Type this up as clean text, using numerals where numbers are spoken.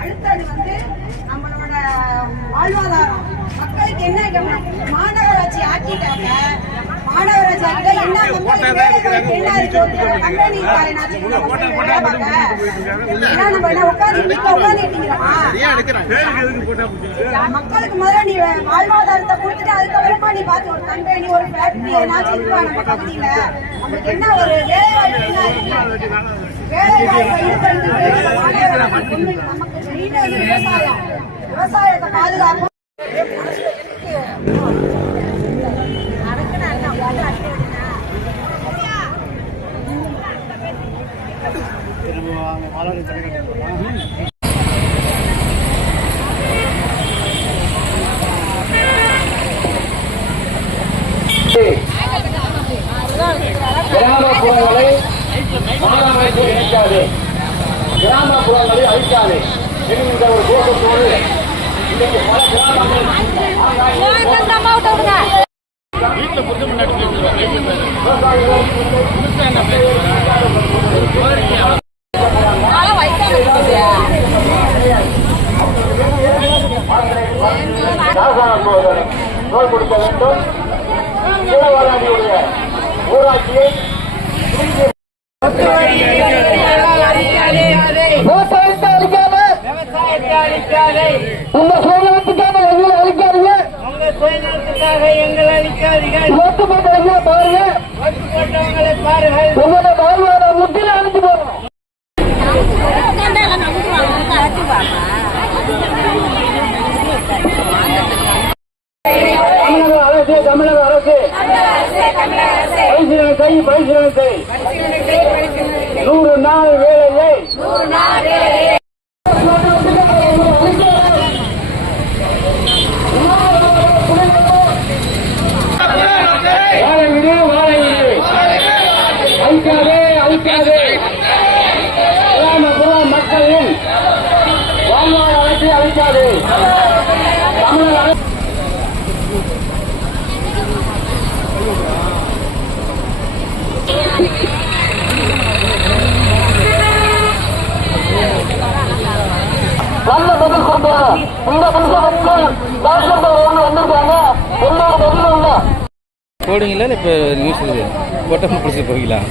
அடுத்தது வந்து நம்மளோட வாழ்வாதாரம் மக்களுக்கு என்ன மாநகராட்சி ஆக்கிட்டாங்க. மாநகராட்சி ஆக்கிட்ட என்ன மக்களுக்கு என்ன இருக்கு கம்பெனி நம்ம உட்காந்துட்டீங்களா? மக்களுக்கு முதல்ல நீ வாழ்வாதாரத்தை கொடுத்துட்டு அதுக்கப்புறமா நீ பார்த்து ஒரு கம்பெனி ஒரு ஃபேக்டரி ஏதாச்சும் இருக்கா நம்ம பகுதியில? நம்மளுக்கு என்ன ஒரு வேலை வாய்ப்பு என்ன இருக்கு? வேலை வாய்ப்பு நமக்கு விவசாயம், விவசாயத்தை பாதுகாப்பு. கிராமப்புறங்களை மாநகராட்சி இணைக்காது, கிராமப்புறங்களை அழிக்காது என்கின்ற ஒரு கோஷத்தோடு இன்றைக்கு பல கிராமங்கள் நோய் கொடுக்க வேண்டும். ஊராட்சியை உங்க சுயநலத்துக்காக எங்களை அழிக்காதீங்க, உங்க சுயநலத்துக்காக எங்களை அழிக்காதீர்கள். ஓட்டு போட்டவங்களை பாருங்க, ஓட்டு போட்டவங்களை பாருங்கள். உங்களோட வாழ்வாதாரம் முற்றிலும் அழிஞ்சு போகணும். தமிழக அரசு பரிசீலனை செய். 100 நாள் வேலையை கிராமப்புற மக்களின் வாழ்வாதாரத்தை அளிக்காது. தமிழக அரசு நல்ல பதில் கொடுத்தாங்க. இந்த வந்திருக்காங்க. என்னோட பதில் இல்லை போடுங்களா? இப்போ நியூஸ் போட்டோ பிடிச்சி போய்க்கலாம்.